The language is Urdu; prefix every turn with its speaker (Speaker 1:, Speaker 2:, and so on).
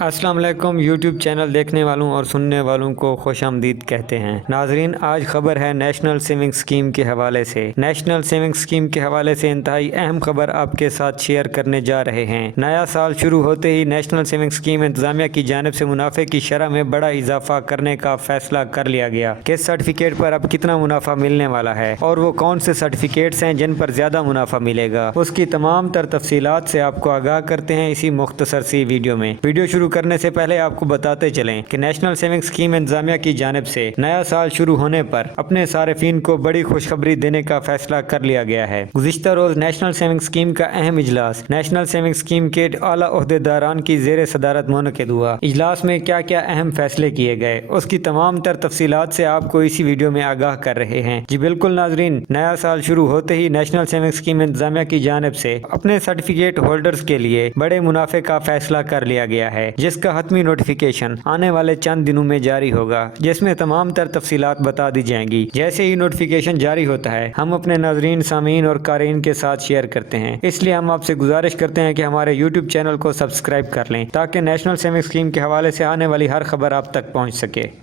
Speaker 1: السلام علیکم، یوٹیوب چینل دیکھنے والوں اور سننے والوں کو خوش آمدید کہتے ہیں۔ ناظرین، آج خبر ہے نیشنل سیونگ سکیم کے حوالے سے۔ نیشنل سیونگ سکیم کے حوالے سے انتہائی اہم خبر آپ کے ساتھ شیئر کرنے جا رہے ہیں۔ نیا سال شروع ہوتے ہی نیشنل سیونگ سکیم انتظامیہ کی جانب سے منافع کی شرح میں بڑا اضافہ کرنے کا فیصلہ کر لیا گیا کہ سرٹیفکیٹ پر اب کتنا منافع ملنے والا ہے اور وہ کون سے سرٹیفکیٹس ہیں جن پر زیادہ منافع ملے گا۔ اس کی تمام تر تفصیلات سے آپ کو آگاہ کرتے ہیں اسی مختصر سی ویڈیو میں۔ ویڈیو شروع شروع کرنے سے پہلے آپ کو بتاتے چلیں کہ نیشنل سیونگ سکیم انتظامیہ کی جانب سے نیا سال شروع ہونے پر اپنے صارفین کو بڑی خوشخبری دینے کا فیصلہ کر لیا گیا ہے۔ گزشتہ روز نیشنل سیونگ سکیم کا اہم اجلاس نیشنل سیونگ سکیم کے اعلیٰ عہدیداران کی زیر صدارت منعقد ہوا۔ اجلاس میں کیا کیا اہم فیصلے کیے گئے، اس کی تمام تر تفصیلات سے آپ کو اسی ویڈیو میں آگاہ کر رہے ہیں۔ جی بالکل ناظرین، نیا سال شروع ہوتے ہی نیشنل سیونگ سکیم انتظامیہ کی جانب سے اپنے سرٹیفکیٹ ہولڈرز کے لیے بڑے منافع کا فیصلہ کر لیا گیا ہے۔ جس کا حتمی نوٹیفیکیشن آنے والے چند دنوں میں جاری ہوگا، جس میں تمام تر تفصیلات بتا دی جائیں گی۔ جیسے ہی نوٹیفیکیشن جاری ہوتا ہے، ہم اپنے ناظرین، سامعین اور قارئین کے ساتھ شیئر کرتے ہیں۔ اس لیے ہم آپ سے گزارش کرتے ہیں کہ ہمارے یوٹیوب چینل کو سبسکرائب کر لیں، تاکہ نیشنل سیونگ اسکیم کے حوالے سے آنے والی ہر خبر آپ تک پہنچ سکے۔